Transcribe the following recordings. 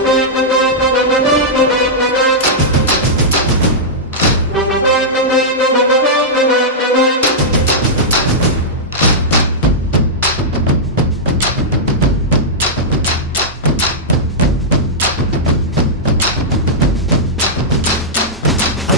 Thank you.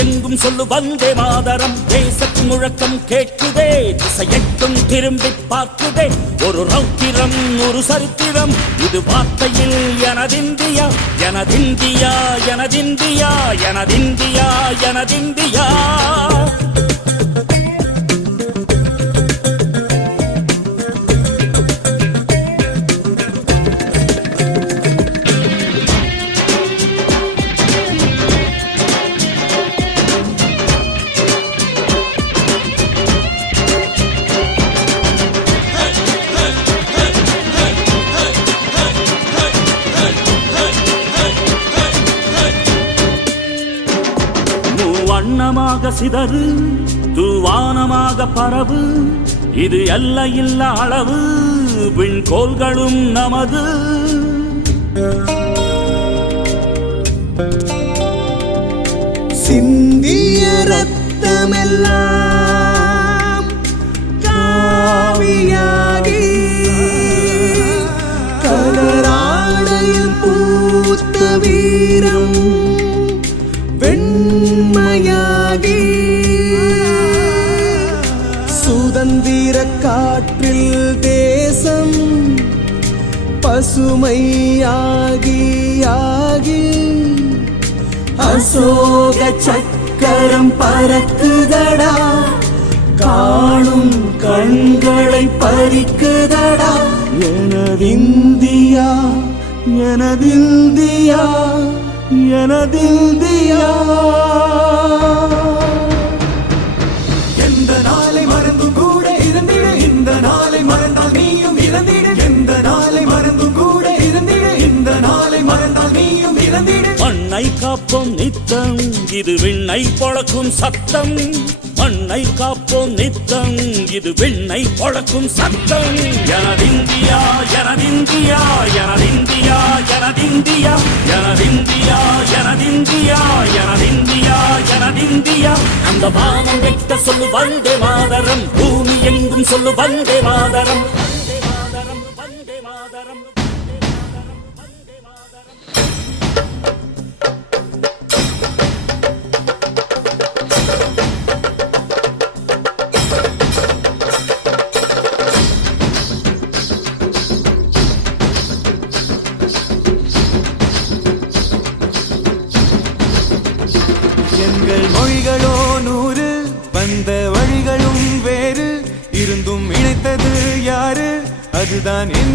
எங்கும் சொல்லு வந்தே மாதரம் தேசத்து முழக்கம் கேட்குதே திசையெட்டும் திரும்பி பார்க்குதே ஒரு ரௌத்திரம் ஒரு சரித்திரம் இது வார்த்தையில் எனதிந்தியா எனதிந்தியா எனதிந்தியா எனதிந்தியா எனதிந்தியா. வண்ணமாக சிதறு தூவானமாக பரவு. இது எல்லையில்லா அளவு விண்கோள்களும் நமது. சிந்திய ரத்தமெல்லாம் காவியாகி கலராடையில் பூத்த வீரம் பசுமையாகி ஆகி அசோக சக்கரம் பறக்குதடா காணும் கண்களை பறிக்குதடா எனதிந்தியா எனதிந்தியா எனதிந்தியா. எந்த நாளை மறந்தும் கூட இருந்திட இந்த நாளை மறந்தால் நீயும் இறந்திட. காப்போம் நித்தம். இது விண்ணை பொழக்கும் சத்தம். மண்ணை காப்போம் நித்தம். இது விண்ணை பொழக்கும் சத்தம். எனதிந்தியா எனதிந்தியா எனதிந்தியா எனதிந்தியா எனதிந்தியா எனதிந்தியா எனதிந்தியா எனதிந்தியா. அந்த வானம் வெட்ட சொல்லு வந்தே மாதரம். பூமி எங்கும் சொல்லு வந்தே மாதரம் வந்தே மாதரம். எங்கள் மொழிகளோ நூறு வந்த வழிகளும் வேறு. இருந்தும் இணைத்தது யாரு? அதுதான் என்